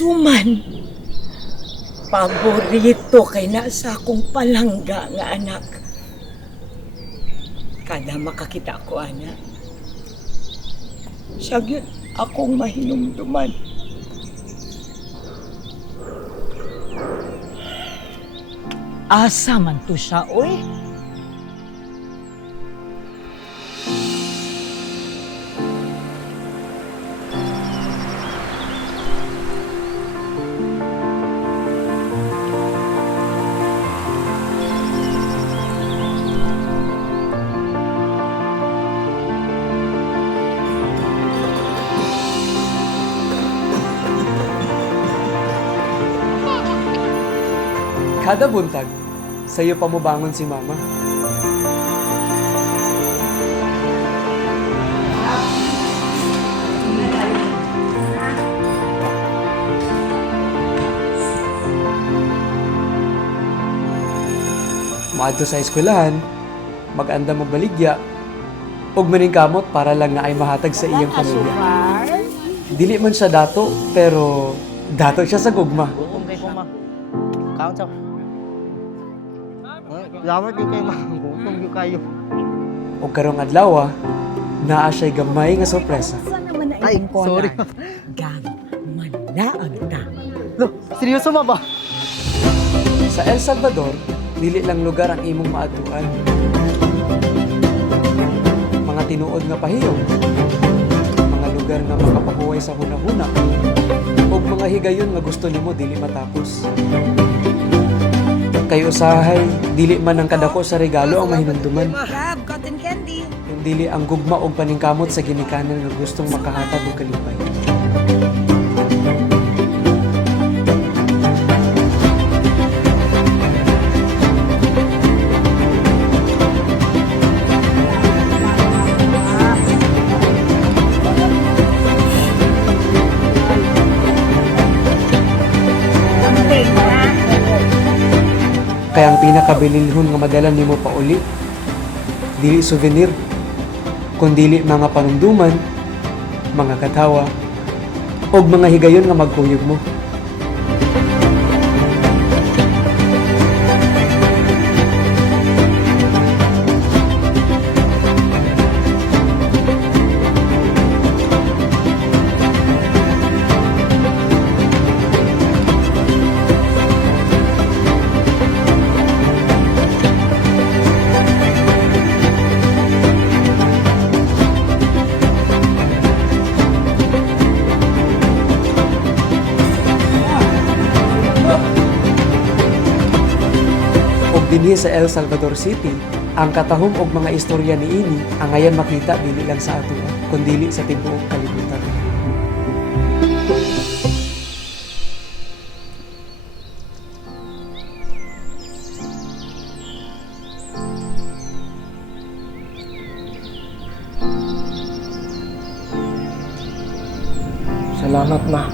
Suman, paborito kay na sa akong palangga nga anak. Kada makakita ko, ana, siya gyud akong mahinumduman. Asa man to siya, oy? Kada buntag, sa'yo pa mo bangon si Mama. Maadto sa eskwelahan, mag-anda mo baligya, ug maning kamot para lang na ay mahatag sa iyang pamilya. Dili man siya dato, pero dato siya sa gugma. Gutom kayo ma. Kaon sa. Salamat din kayo ma. Gutom yung kayo. Ug karong adlaw, naa siya'y gamay nga sorpresa. Saan naman na Ay, itong sorry. Gang, manaag ta. Lo, seryoso ma ba? Sa El Salvador, dili lang lugar ang imong maadtuan. Mga tinuod nga pahiyong, mga lugar nga makapahuway sa hunahuna, ug mga higayon nga gusto nimo dili matapos. Kay usahay, dili man ang kadako sa regalo ang mahinumduman. Grab, cotton candy. Kung dili ang gugma ug paningkamot sa ginikanan nga gustong makahatag og kalipay. Kaya ang pinakabililhon nga madala nimo pa uli, dili souvenir, kundili mga panumduman, mga katawa, o mga higayon nga magkuyog mo. Dinhi sa El Salvador City, ang katahom og mga istorya niini ang ayan makita dili lang sa ato, kundi sa tibuok kalibutan. Salamat ma.